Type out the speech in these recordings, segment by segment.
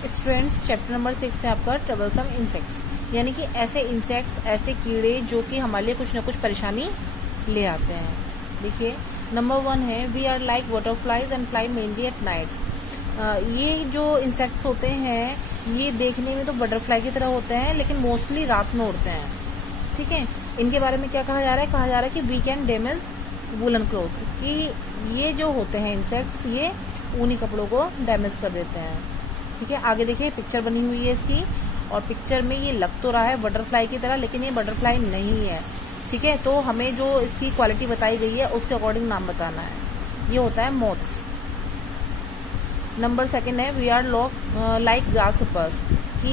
Students, chapter number 6 है आपका troublesome insects, यानी कि ऐसे इंसेक्ट्स, ऐसे कीड़े जो कि हमारे लिए कुछ ना कुछ परेशानी ले आते हैं। देखिए, नंबर 1 है we are like butterflies and fly mainly at nights. ये जो इंसेक्ट्स होते हैं ये देखने में तो बटरफ्लाई की तरह होते हैं, लेकिन मोस्टली रात में उड़ते हैं। ठीक है, इनके बारे में क्या कहा जा रहा है? कहा जा रहा है कि we can damage woollen clothes, कि ये जो होते हैं इंसेक्ट्स ये ऊनी कपड़ों को डैमेज कर देते हैं। ठीक है, आगे देखिए पिक्चर बनी हुई है इसकी, और पिक्चर में ये लग तो रहा है बटरफ्लाई की तरह, लेकिन ये बटरफ्लाई नहीं है। ठीक है, तो हमें जो इसकी क्वालिटी बताई गई है उसके अकॉर्डिंग नाम बताना है। ये होता है मोथ्स। नंबर 2 है we are like grasshoppers, कि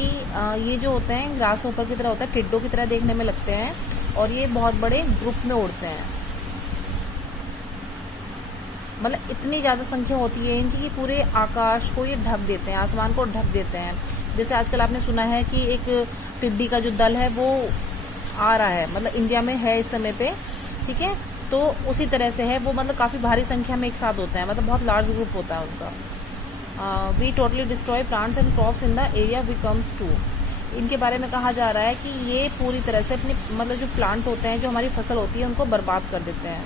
ये जो होते हैं ग्रास होपर की तरह होता है, टिड्डों की तरह देखने में लगते हैं, और ये बहुत बड़े ग्रुप में उड़ते हैं। मतलब इतनी ज्यादा संख्या होती है इनकी कि पूरे आकाश को ये ढक देते हैं, आसमान को ढक देते हैं। जैसे आजकल आपने सुना है कि एक टिड्डी का जो दल है वो आ रहा है, मतलब इंडिया में है इस समय पे। ठीक है, तो उसी तरह से है वो, मतलब काफी भारी संख्या में एक साथ होता है, मतलब बहुत लार्ज ग्रुप होता है उनका। We totally destroy plants and crops in the area we comes to. इनके बारे में कहा जा रहा है कि ये पूरी तरह से अपनी, मतलब जो प्लांट होते हैं, जो हमारी फसल होती है, उनको बर्बाद कर देते हैं।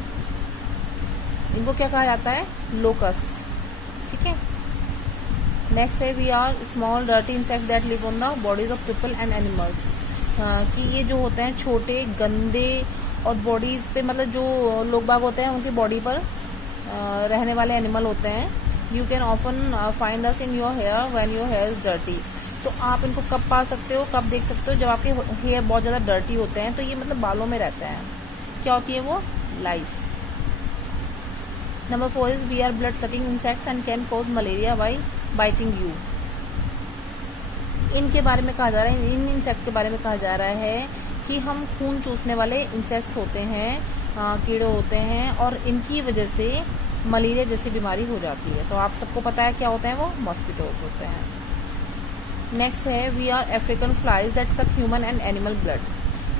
इनको क्या कहा जाता है? लोकस्ट्स। ठीक है, नेक्स्ट है we are small dirty insect that live on the bodies of people and animals, कि ये जो होते हैं छोटे गंदे और बॉडीज पे, मतलब जो लोग बाग होते हैं उनकी बॉडी पर रहने वाले एनिमल होते हैं। You can often find us in your hair when your hair is dirty. तो आप इनको कब पा सकते हो, कब देख सकते हो? जब आपके हेयर बहुत ज्यादा डर्टी होते हैं, तो ये मतलब बालों में रहते हैं। क्या होती है वो? Lice. Number 4 is we are blood sucking insects and can cause malaria by biting you. इनके बारे में कहा जा रहा है, इन इंसेक्ट के बारे में कहा जा रहा है कि हम खून चूसने वाले इंसेक्ट्स होते हैं, कीड़े होते हैं, और इनकी वजह से मलेरिया जैसी बीमारी हो जाती है। तो आप सबको पता है क्या होते हैं? वो मॉस्किटोज होते हैं। नेक्स्ट है we are African flies that suck human and animal blood,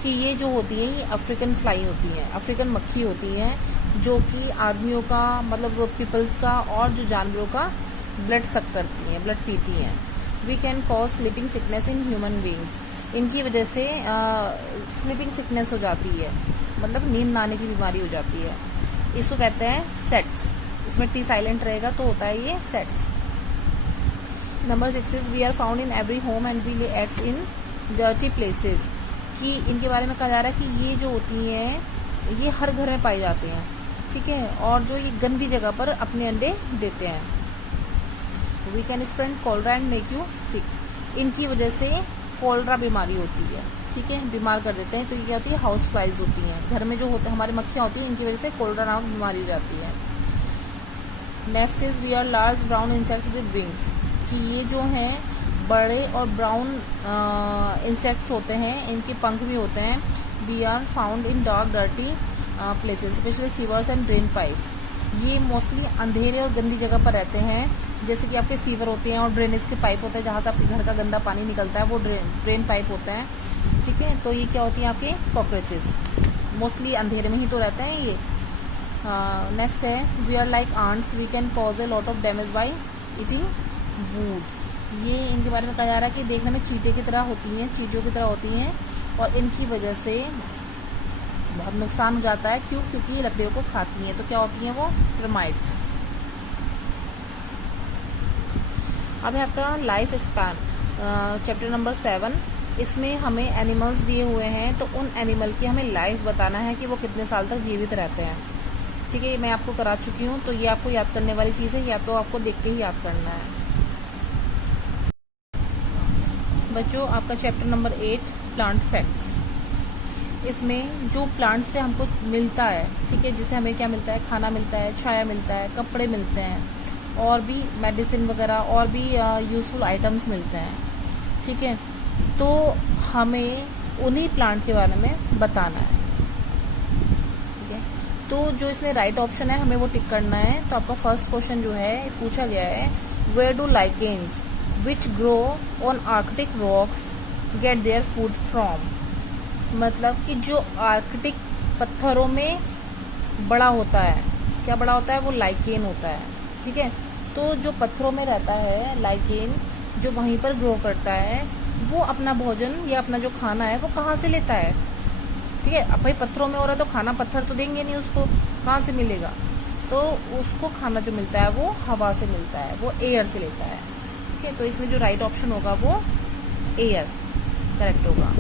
कि ये जो होती है ये अफ्रीकन फ्लाई होती है, अफ्रीकन मक्खी होती है, जो कि आदमियों का, मतलब पीपल्स का और जो जानवरों का ब्लड सक करती हैं, ब्लड पीती हैं। We can cause sleeping sickness in human beings. इनकी वजह से स्लीपिंग सिकनेस हो जाती है, मतलब नींद ना आने की बीमारी हो जाती है। इसको कहते हैं सेट्स। इसमें टी साइलेंट रहेगा तो होता है ये सेट्स। Number 6 is we are found in every home and we lay eggs in dirty places, कि इनके बारे में कहा जा रहा है कि ये जो होती हैं ये हर घर में पाई जाती हैं। ठीक है, और जो ये गंदी जगह पर अपने अंडे देते हैं। We can spread cholera and make you sick. इनकी वजह से कोलरा बीमारी होती है। ठीक है, बीमार कर देते हैं। तो ये क्या होती है? हाउस फ्लाइज होती हैं, घर में जो होते हैं हमारी मक्खियां होती हैं, इनकी वजह से कोलरा नामक बीमारी हो जाती है। Next is we are large brown insects with wings, कि ये जो हैं बड़े और ब्राउन इंसेक्ट्स होते हैं, इनके पंख भी होते हैं। We are found in dark dirty places specially sewers and drain pipes. ये मोस्टली अंधेरे और गंदी जगह पर रहते हैं, जैसे कि आपके सीवर होते हैं और ड्रेनेज के पाइप होते हैं, जहाँ से आपके घर का गंदा पानी निकलता है, वो ड्रेन पाइप होते हैं। ठीक है, तो ये क्या होती हैं? आपके कॉकरोचेस। मोस्टली अंधेरे में ही तो रहते हैं ये। नेक्स्ट है we are like ants, we can cause a lot of damage by eating wood. ये इनके बारे में कहा जा रहा है कि देखने में चींटे की तरह होती हैं, चींटियों की तरह होती हैं, और इनकी वजह से बहुत नुकसान हो जाता है। क्यों? क्योंकि ये लकड़ियों को खाती हैं। तो क्या होती हैं वो? टर्माइट्स। अब है आपका लाइफ स्पैन, चैप्टर नंबर 7। इसमें हमें एनिमल्स दिए हुए हैं, तो उन एनिमल की हमें लाइफ बताना है कि वो कितने साल तक जीवित रहते हैं। ठीक है, ये मैं आपको करा चुकी हूँ, तो ये आपको याद करने वाली चीज़ है, या तो आपको देख के ही याद करना है। बच्चों, आपका चैप्टर नंबर 8 प्लांट फैक्ट्स। इसमें जो प्लांट से हमको मिलता है, ठीक है, जिससे हमें क्या मिलता है? खाना मिलता है, छाया मिलता है, कपड़े मिलते हैं, और भी मेडिसिन वगैरह और भी यूजफुल आइटम्स मिलते हैं। ठीक है, तो हमें उन्हीं प्लांट के बारे में बताना है। ठीक है, तो जो इसमें राइट ऑप्शन है हमें वो टिक करना है। तो आपका फर्स्ट क्वेश्चन जो है पूछा गया है, where do lichens which grow on Arctic rocks get their food from. मतलब कि जो आर्कटिक पत्थरों में बड़ा होता है, क्या बड़ा होता है? वो लाइकेन होता है। ठीक है, तो जो पत्थरों में रहता है लाइकेन, जो वहीं पर ग्रो करता है वो अपना भोजन या अपना जो खाना है वो कहाँ से लेता है? ठीक है, अब भाई पत्थरों में हो रहा है तो खाना पत्थर तो देंगे नहीं उसको, कहाँ से मिलेगा? तो उसको खाना जो मिलता है वो हवा से मिलता है, वो एयर से लेता है। ठीक है, तो इसमें जो राइट ऑप्शन होगा वो एयर करेक्ट होगा।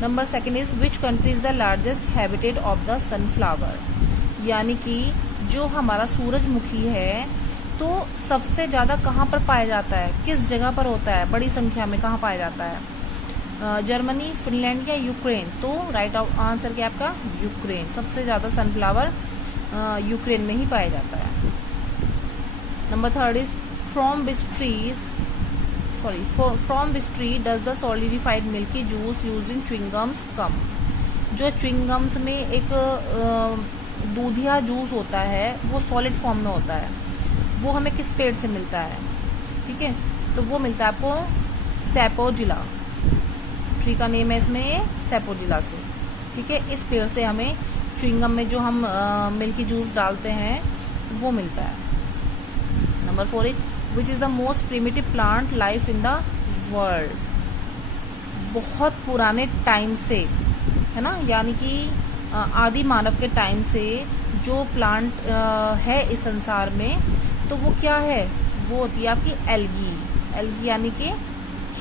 Number second is which country is the largest habitat of the sunflower, यानी कि जो हमारा सूरजमुखी है तो सबसे ज्यादा कहाँ पर पाया जाता है, किस जगह पर होता है, बड़ी संख्या में कहाँ पाया जाता है? जर्मनी, फिनलैंड या यूक्रेन? तो राइट आंसर क्या आपका? यूक्रेन। सबसे ज्यादा सनफ्लावर यूक्रेन में ही पाया जाता है। Number third is from which tree does the solidified milky juice use in chewing gums come? जो च्युइंगम्स में एक दूधिया जूस होता है वो सॉलिड फॉर्म में होता है, वो हमें किस पेड़ से मिलता है? ठीक है, तो वो मिलता है आपको सैपोजिला, ट्री का नेम है इसमें सैपोजिला से। ठीक है, इस पेड़ से हमें च्युइंगम में जो हम मिल्की जूस डालते हैं वो मिलता है। Number 4 is which is the most primitive plant life in the world? बहुत पुराने टाइम से, है ना, यानी कि आदि मानव के टाइम से जो प्लांट है इस संसार में, तो वो क्या है? वो होती है आपकी एल्गी यानी कि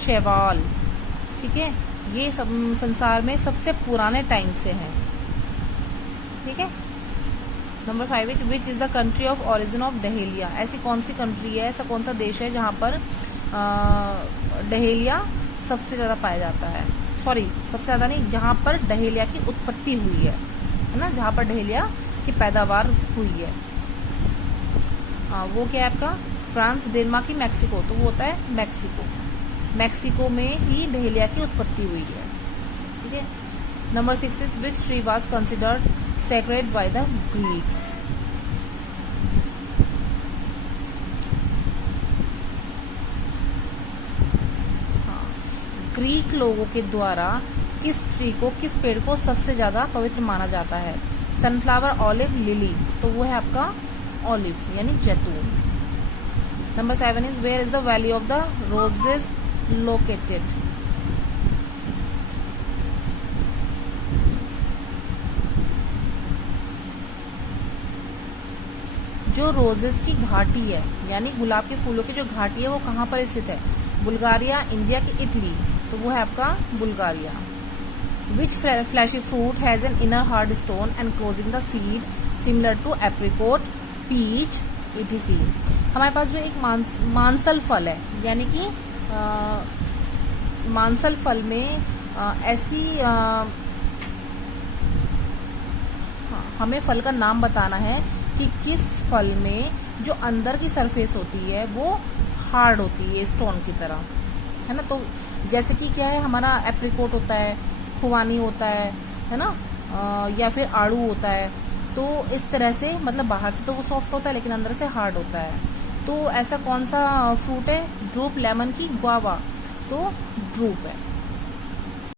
शैवाल। ठीक है, ये सब संसार में सबसे पुराने टाइम से है। ठीक है। Number 5 is which is the country of origin of dahlia? ऐसी कौन सी कंट्री है, ऐसा कौन सा देश है जहाँ पर डहेलिया सबसे ज्यादा पाया जाता है? सॉरी, सबसे ज्यादा नहीं, जहाँ पर डहेलिया की उत्पत्ति हुई है ना, जहाँ पर डहेलिया की पैदावार हुई है। वो क्या है आपका? फ्रांस, डेनमार्क की मैक्सिको? तो वो होता है मैक्सिको। मैक्सिको में ही डहेलिया की उत्पत्ति हुई है। ठीक है। Number 6 is which tree was considered sacred by the Greeks? Greek लोगों के द्वारा किस ट्री को, किस पेड़ को सबसे ज्यादा पवित्र माना जाता है? Sunflower, olive, lily? तो वो है आपका ऑलिव यानी जैतून। Number 7 is where is the valley of the roses located? जो रोजेस की घाटी है, यानी गुलाब के फूलों की जो घाटी है, वो कहाँ पर स्थित है? बुल्गारिया, इंडिया की इटली? तो वो है आपका Bulgaria. Which fleshy fruit has an inner hard stone enclosing the seed similar to apricot, peach, etc? हमारे पास जो एक मानसल फल है, यानी कि मानसल फल में ऐसी हमें फल का नाम बताना है कि किस फल में जो अंदर की सरफेस होती है वो हार्ड होती है स्टोन की तरह, है ना। तो जैसे कि क्या है, हमारा एप्रिकोट होता है, खुबानी होता है ना, या फिर आड़ू होता है। तो इस तरह से मतलब बाहर से तो वो सॉफ्ट होता है लेकिन अंदर से हार्ड होता है। तो ऐसा कौन सा फ्रूट है? ड्रूप, लेमन की, गुआवा? तो ड्रूप है।